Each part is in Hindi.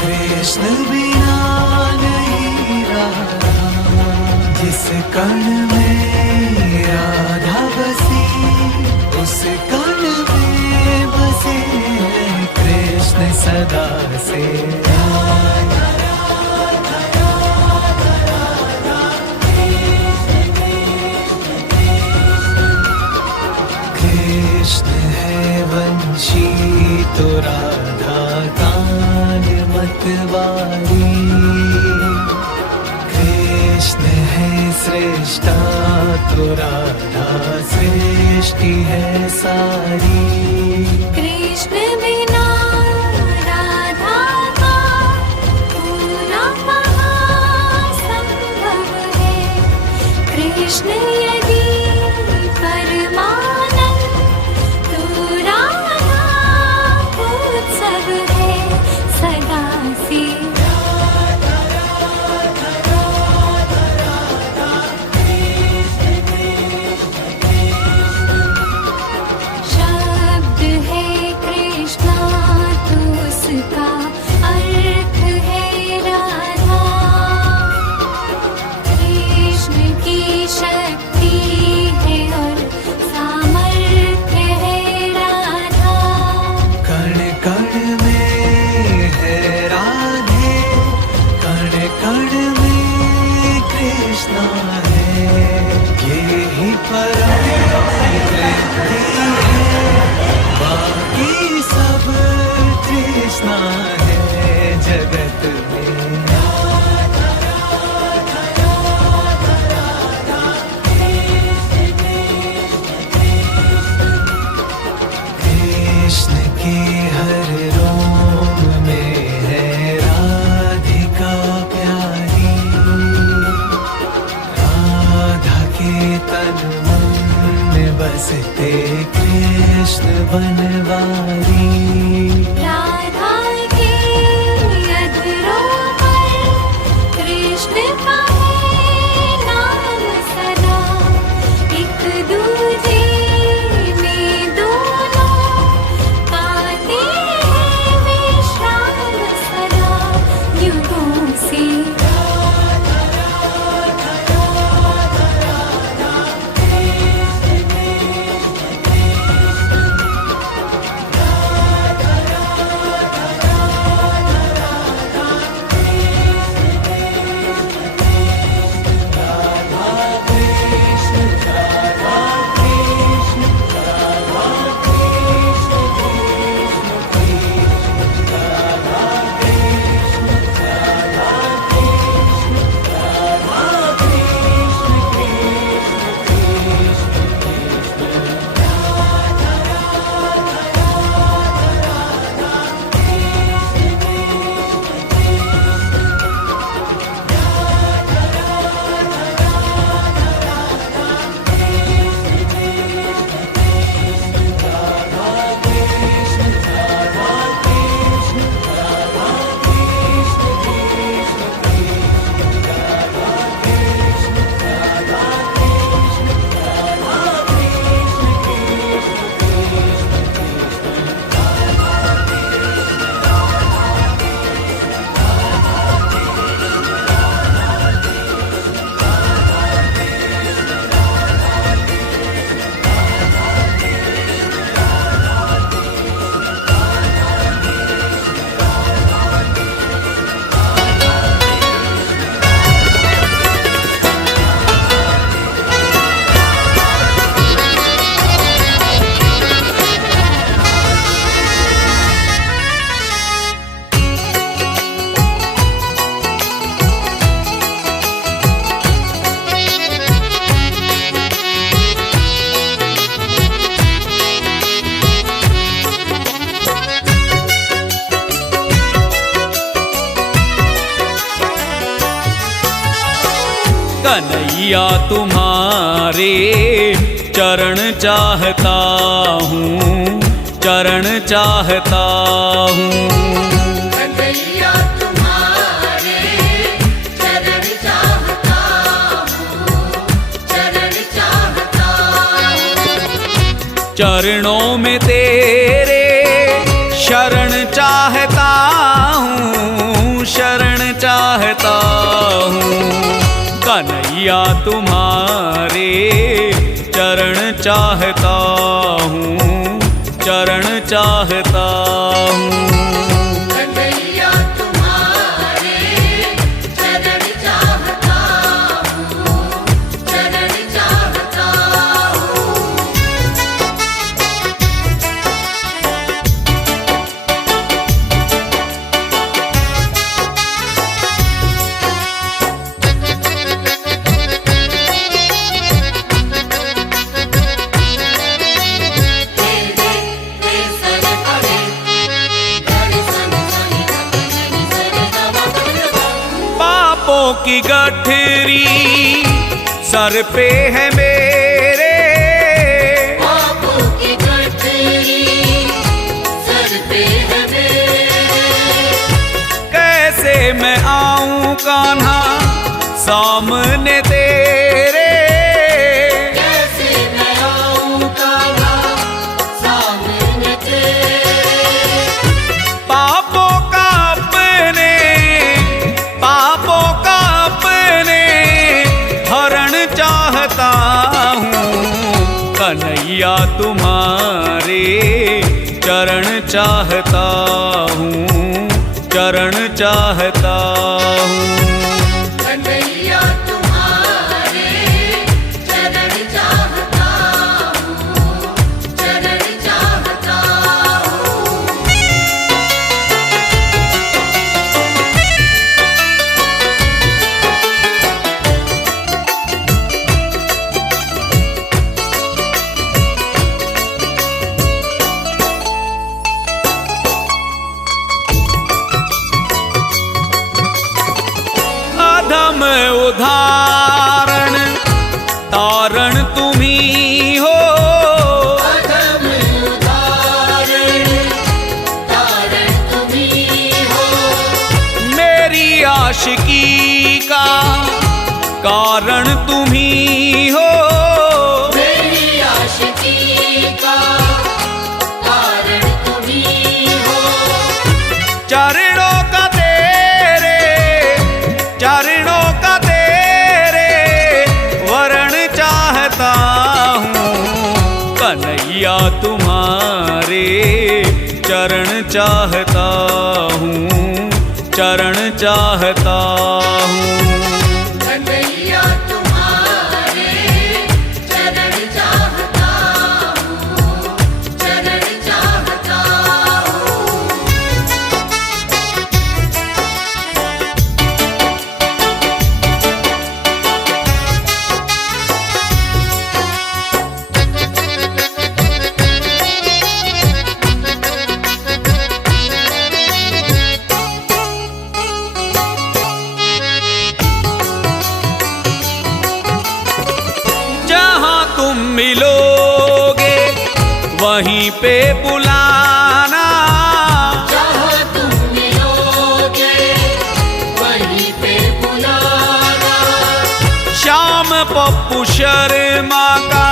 कृष्ण बिना नहीं राधा, जिस कण में राधा बसी उस कण में बसे कृष्ण सदा से। कृष्ण है वंशी तो राधा कान मतवारी, कृष्ण है सृष्टा तो राधा सृष्टि है सारी। कृष्ण बिना राधा का पूरा महासंभव है, कृष्ण यदि परमानंद तो राधा उत्सव है सदा से। शब्द है कृष्णा तो उसका अर्थ है राधा, कृष्ण की शक्ति है और सामर्थ्य है राधा। कण कण में है राधे, कण कण में कृष्णा है, ये ही परम वृद्धि है, बाकी सब कृष्णा है जगत में। कृष्ण के हर रोम में है राधिका प्यारी, राधा के तन मन में बसते कृष्ण बनवारी। राधा के अधरों पर कृष्ण का है नाम सदा, एक दूजे में दोनों पाते हैं विश्राम सदा युगों से। कन्हैया तुम्हारे चरण चाहता हूँ, चरण चाहता हूँ। कन्हैया तुम्हारे चरण चाहता हूँ, चरण चाहता हूँ। चरणों में तेरे शरण चाहता हूँ, शरण चाहता हूँ। कन्हैया तुम्हारे चरण चाहता हूँ, चरण चाहता हूँ। कन्हैया तुम्हारे चरण चाहता हूँ, चरण चाहता हूँ। पापों की गठरी सर पे है मेरे, पापों की गठरी सर पे है मेरे। कैसे मैं आऊं कान्हा सामने तेरे। कैसे मैं आऊं कान्हा सामने तेरे। पापों का अपने, पापों का अपने हरण चाहता हूँ। कन्हैया तुम्हारे चरण चाहता हूँ, चरण चाहता हूँ। कन्हैया तुम्हारे चरण चाहता हूँ, चरण चाहता हूँ। अधम उदाहरण तारण तुम्ही हो। अधम उदाहरण तारण तुम्ही हो। मेरी आशिकी का कारण तुम्ही हो। मेरी आशिकी का कारण तुम्ही हो। चरणों का तेरे, चरणों का तेरे वरण चाहता हूँ। कन्हैया तुम्हारे चरण चाहता हूँ, चरण चाहता हूँ। कन्हैया तुम्हारे चरण चाहता हूँ, चरण चाहता हूँ। जहाँ तुम मिलोगे वहीं पे बुलाना। जहाँ तुम मिलोगे वहीं पे बुलाना। श्याम पप्पू शर्मा का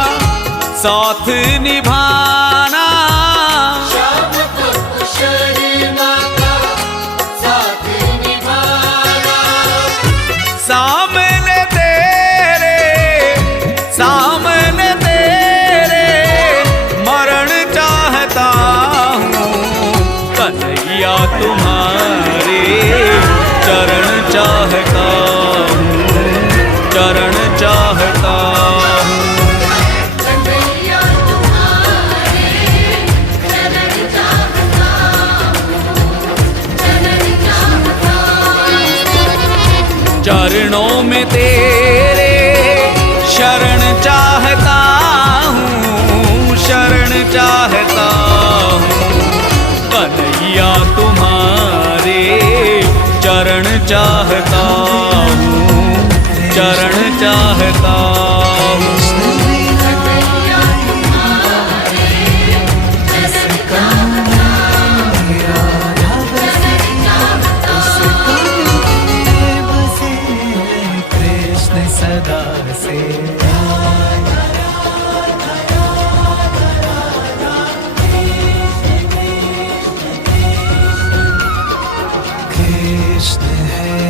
साथ निभाना। श्याम पप्पू शर्मा का साथ निभाना। सामने तेरे, सामने तेरे मरण चाहता हूँ। कन्हैया तुम्हारे चरण चाहता हूँ, चरण चाहता हूँ। कन्हैया तुम्हारे चरण चाहता हूँ, चरण चाहता हूँ। चरणों में तेरे शरण चाहता हूँ, शरण चाहता हूँ। कन्हैया तुम्हारे चरण चाहता हूँ, चरण चाहता हूँ। कन्हैया तुम्हारे चरण चाहता हूँ, चरण चाहता हूँ। बसे कृष्ण सदा से